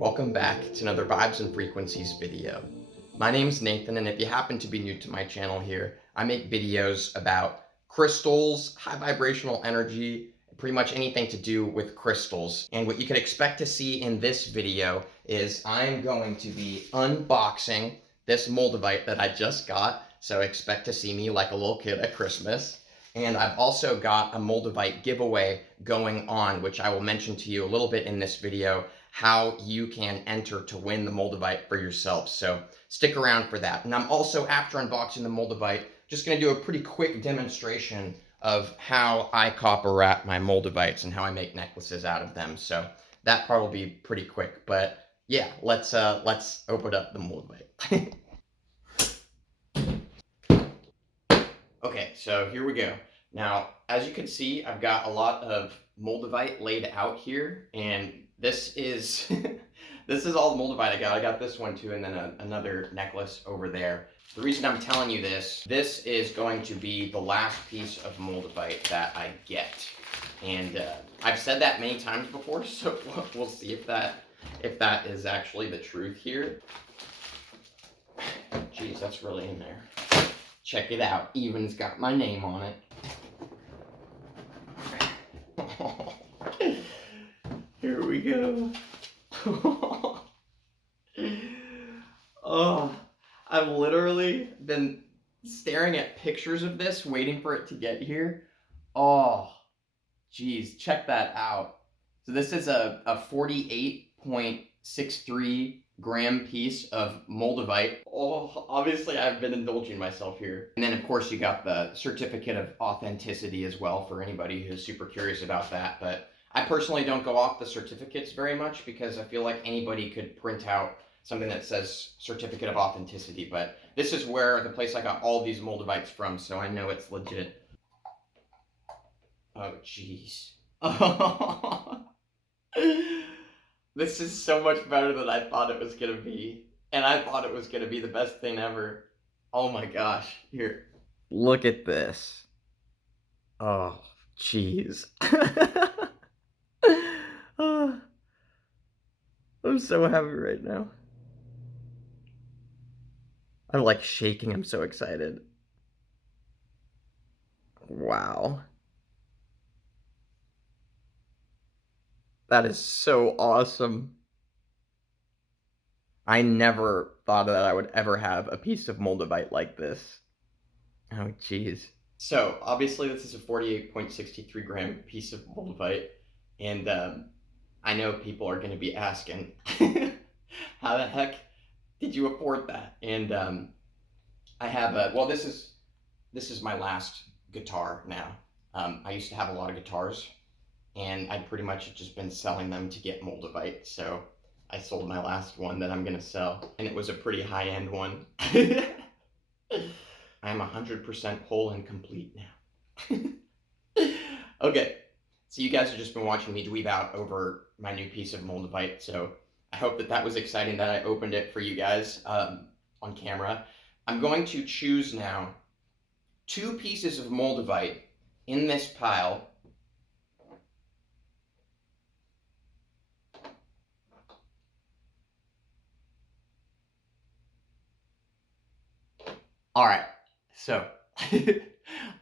Welcome back to another Vibes and Frequencies video. My name's Nathan, and if you happen to be new to my channel here, I make videos about crystals, high vibrational energy, pretty much anything to do with crystals. And what you can expect to see in this video is I'm going to be unboxing this Moldavite that I just got, so expect to see me like a little kid at Christmas. And I've also got a Moldavite giveaway going on, which I will mention to you a little bit in this video, how you can enter to win the Moldavite for yourself. So stick around for that. And I'm also, after unboxing the Moldavite, just going to do a pretty quick demonstration of how I copper wrap my Moldavites and how I make necklaces out of them. So that part will be pretty quick. But yeah, let's open up the Moldavite. Okay, so here we go. Now, as you can see, I've got a lot of Moldavite laid out here, and this is this is all the Moldavite I got. I got this one too, and then another necklace over there. The reason I'm telling you this is going to be the last piece of Moldavite that I get, and I've said that many times before, so we'll see if that is actually the truth here. Jeez, that's really in there. Check it out. Even's got my name on it. Here we go. Oh, I've literally been staring at pictures of this, waiting for it to get here. Oh, geez, check that out. So this is a 48.63 gram piece of Moldavite. Oh, obviously I've been indulging myself here. And then of course you got the certificate of authenticity as well for anybody who's super curious about that. But I personally don't go off the certificates very much because I feel like anybody could print out something that says certificate of authenticity. But this is where the place I got all these Moldavites from, so I know it's legit. Oh, jeez. This is so much better than I thought it was going to be. And I thought it was going to be the best thing ever. Oh my gosh. Here. Look at this. Oh, jeez. Oh, I'm so happy right now. I'm like shaking. I'm so excited. Wow. That is so awesome. I never thought that I would ever have a piece of Moldavite like this. Oh, jeez. So, obviously this is a 48.63 gram piece of Moldavite, and I know people are going to be asking, how the heck did you afford that? And I have well, this is my last guitar now. I used to have a lot of guitars, and I'd pretty much just been selling them to get Moldavite, so I sold my last one that I'm gonna sell, and it was a pretty high-end one. I'm 100% whole and complete now. Okay, so you guys have just been watching me dweeb out over my new piece of Moldavite, so I hope that was exciting that I opened it for you guys on camera. I'm going to choose now 2 pieces of Moldavite in this pile. All right, so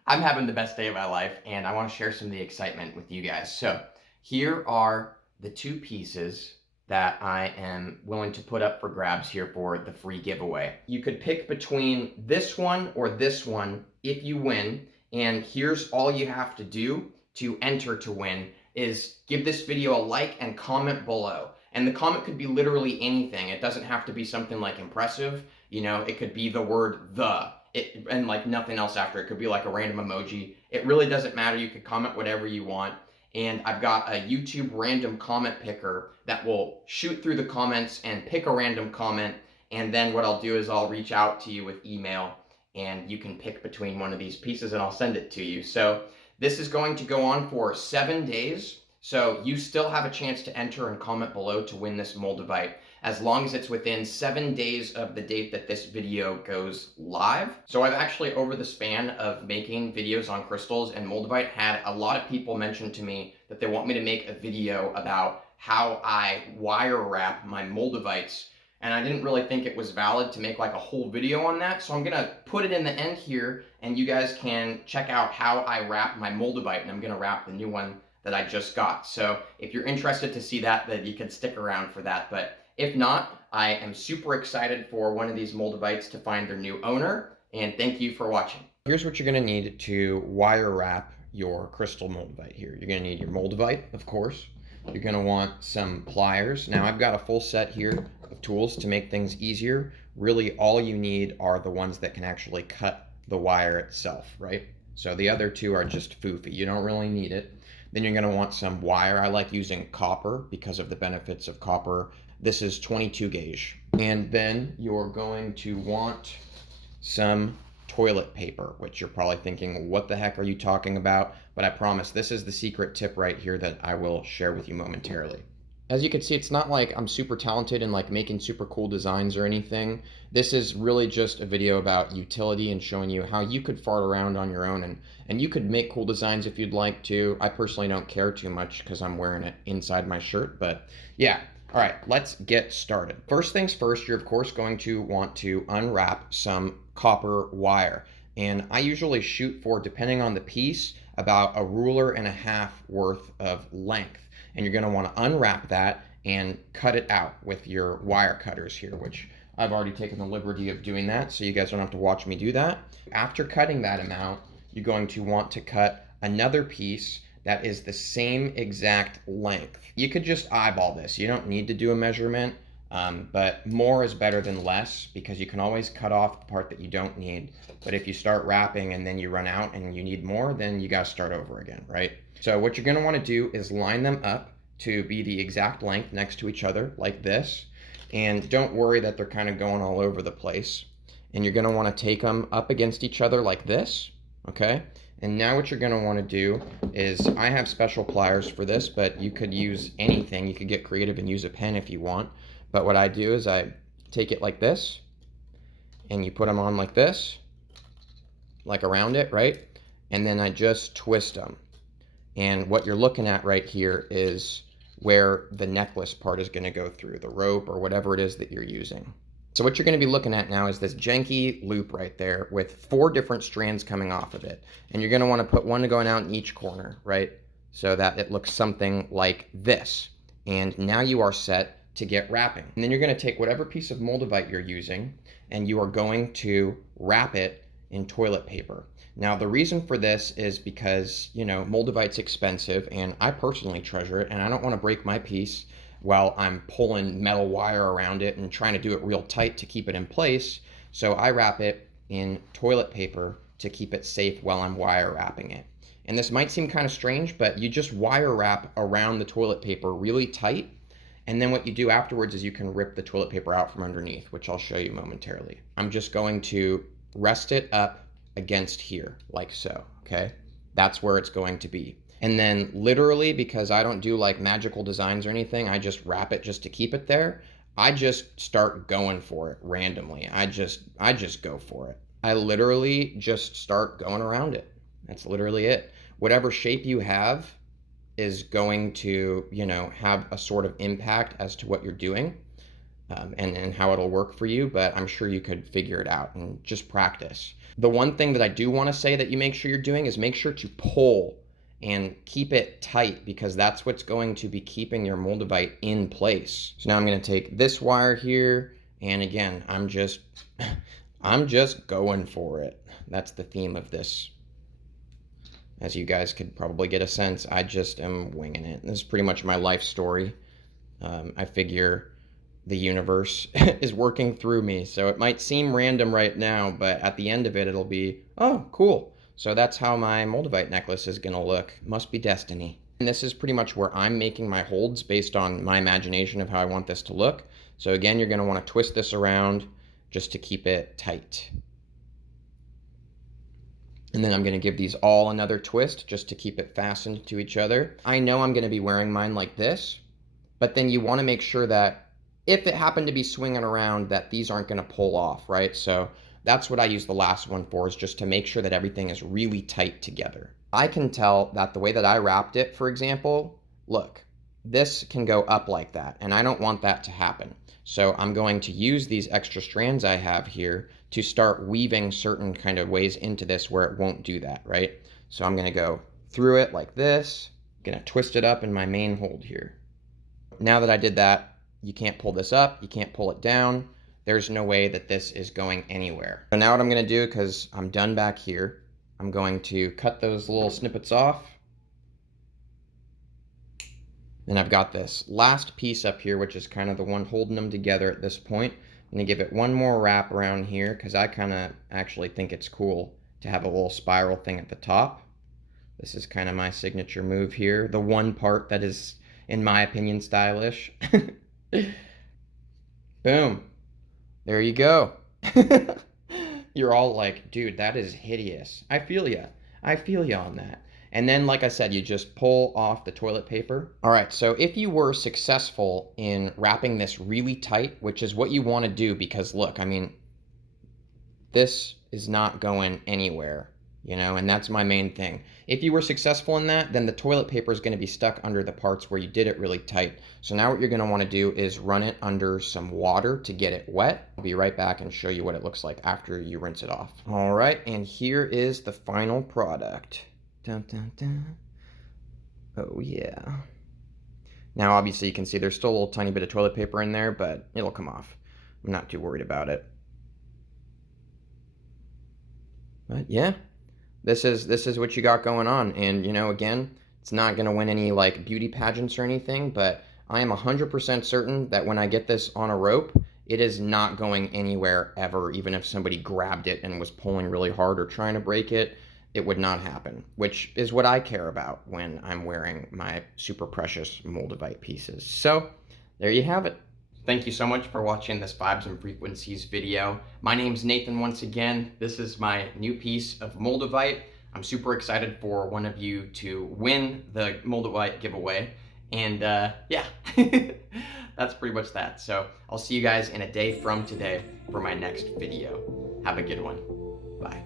I'm having the best day of my life, and I want to share some of the excitement with you guys. So here are the 2 pieces that I am willing to put up for grabs here for the free giveaway. You could pick between this one or this one if you win, and here's all you have to do to enter to win is give this video a like and comment below. And the comment could be literally anything. It doesn't have to be something like impressive. You know, it could be the word the, and like nothing else after. It could be like a random emoji. It really doesn't matter. You could comment whatever you want. And I've got a YouTube random comment picker that will shoot through the comments and pick a random comment. And then what I'll do is I'll reach out to you with email, and you can pick between one of these pieces and I'll send it to you. So this is going to go on for 7 days. So you still have a chance to enter and comment below to win this Moldavite, as long as it's within 7 days of the date that this video goes live. So I've actually, over the span of making videos on crystals and Moldavite, had a lot of people mention to me that they want me to make a video about how I wire wrap my Moldavites, and I didn't really think it was valid to make like a whole video on that, so I'm gonna put it in the end here, and you guys can check out how I wrap my Moldavite, and I'm gonna wrap the new one that I just got. So if you're interested to see that, then you can stick around for that. But if not, I am super excited for one of these Moldavites to find their new owner, and thank you for watching. Here's what you're gonna need to wire wrap your crystal Moldavite here. You're gonna need your Moldavite, of course. You're gonna want some pliers. Now I've got a full set here of tools to make things easier. Really all you need are the ones that can actually cut the wire itself, right? So the other two are just foofy. You don't really need it. Then you're gonna want some wire. I like using copper because of the benefits of copper. This is 22 gauge. And then you're going to want some toilet paper, which you're probably thinking, what the heck are you talking about? But I promise this is the secret tip right here that I will share with you momentarily. As you can see, it's not like I'm super talented in like making super cool designs or anything. This is really just a video about utility and showing you how you could fart around on your own, and you could make cool designs if you'd like to. I personally don't care too much because I'm wearing it inside my shirt, but yeah. All right, let's get started. First things first, you're of course going to want to unwrap some copper wire. And I usually shoot for, depending on the piece, about 1.5 rulers worth of length. And you're gonna wanna unwrap that and cut it out with your wire cutters here, which I've already taken the liberty of doing that, so you guys don't have to watch me do that. After cutting that amount, you're going to want to cut another piece that is the same exact length. You could just eyeball this. You don't need to do a measurement, but more is better than less because you can always cut off the part that you don't need. But if you start wrapping and then you run out and you need more, then you gotta start over again, right? So what you're gonna wanna do is line them up to be the exact length next to each other like this. And don't worry that they're kind of going all over the place. And you're gonna wanna take them up against each other like this, okay? And now what you're gonna wanna do is, I have special pliers for this, but you could use anything. You could get creative and use a pen if you want. But what I do is I take it like this, and you put them on like this, like around it, right? And then I just twist them. And what you're looking at right here is where the necklace part is gonna go through, the rope or whatever it is that you're using. So what you're gonna be looking at now is this janky loop right there with 4 different strands coming off of it. And you're gonna wanna put one going out in each corner, right? So that it looks something like this. And now you are set to get wrapping. And then you're gonna take whatever piece of Moldavite you're using and you are going to wrap it in toilet paper. Now the reason for this is because, you know, Moldavite's expensive and I personally treasure it, and I don't wanna break my piece while I'm pulling metal wire around it and trying to do it real tight to keep it in place. So I wrap it in toilet paper to keep it safe while I'm wire wrapping it. And this might seem kind of strange, but you just wire wrap around the toilet paper really tight. And then what you do afterwards is you can rip the toilet paper out from underneath, which I'll show you momentarily. I'm just going to rest it up against here, like so, okay? That's where it's going to be. And then literally, because I don't do like magical designs or anything, I just wrap it just to keep it there. I just start going for it randomly. I just go for it. I literally just start going around it. That's literally it. Whatever shape you have is going to, you know, have a sort of impact as to what you're doing, and how it'll work for you, but I'm sure you could figure it out and just practice. The one thing that I do want to say that you make sure you're doing is make sure to pull and keep it tight, because that's what's going to be keeping your Moldavite in place. So now I'm going to take this wire here, and again, I'm just going for it. That's the theme of this. As you guys could probably get a sense, I just am winging it. This is pretty much my life story. I figure the universe is working through me, so it might seem random right now, but at the end of it, it'll be, oh, cool. So that's how my Moldavite necklace is gonna look. Must be destiny. And this is pretty much where I'm making my holds based on my imagination of how I want this to look. So again, you're gonna wanna twist this around just to keep it tight. And then I'm gonna give these all another twist just to keep it fastened to each other. I know I'm gonna be wearing mine like this, but then you wanna make sure that if it happened to be swinging around, that these aren't gonna pull off, right? So that's what I use the last one for, is just to make sure that everything is really tight together. I can tell that the way that I wrapped it, for example, look, this can go up like that, and I don't want that to happen. So I'm going to use these extra strands I have here to start weaving certain kind of ways into this where it won't do that, right? So I'm gonna go through it like this, gonna twist it up in my main hold here. Now that I did that, you can't pull this up, you can't pull it down. There's no way that this is going anywhere. So now what I'm gonna do, because I'm done back here, I'm going to cut those little snippets off. And I've got this last piece up here, which is kind of the one holding them together at this point. I'm gonna give it one more wrap around here because I kind of actually think it's cool to have a little spiral thing at the top. This is kind of my signature move here. The one part that is, in my opinion, stylish. Boom. There you go. You're all like, dude, that is hideous. I feel ya. I feel ya on that. And then, like I said, you just pull off the toilet paper. All right, so if you were successful in wrapping this really tight, which is what you want to do, because look, I mean, this is not going anywhere, you know, and that's my main thing. If you were successful in that, then the toilet paper is going to be stuck under the parts where you did it really tight. So now what you're going to want to do is run it under some water to get it wet. I'll be right back and show you what it looks like after you rinse it off. All right, and here is the final product. Dun, dun, dun. Oh yeah. Now obviously you can see there's still a little tiny bit of toilet paper in there, but it'll come off. I'm not too worried about it. But yeah, this is what you got going on. And you know, again, it's not gonna win any like beauty pageants or anything, but I am 100% certain that when I get this on a rope, it is not going anywhere ever. Even if somebody grabbed it and was pulling really hard or trying to break it, it would not happen, which is what I care about when I'm wearing my super precious Moldavite pieces. So there you have it. Thank you so much for watching this Vibes and Frequencies video. My name's Nathan once again. This is my new piece of Moldavite. I'm super excited for one of you to win the Moldavite giveaway. And yeah, that's pretty much that. So I'll see you guys in a day from today for my next video. Have a good one. Bye.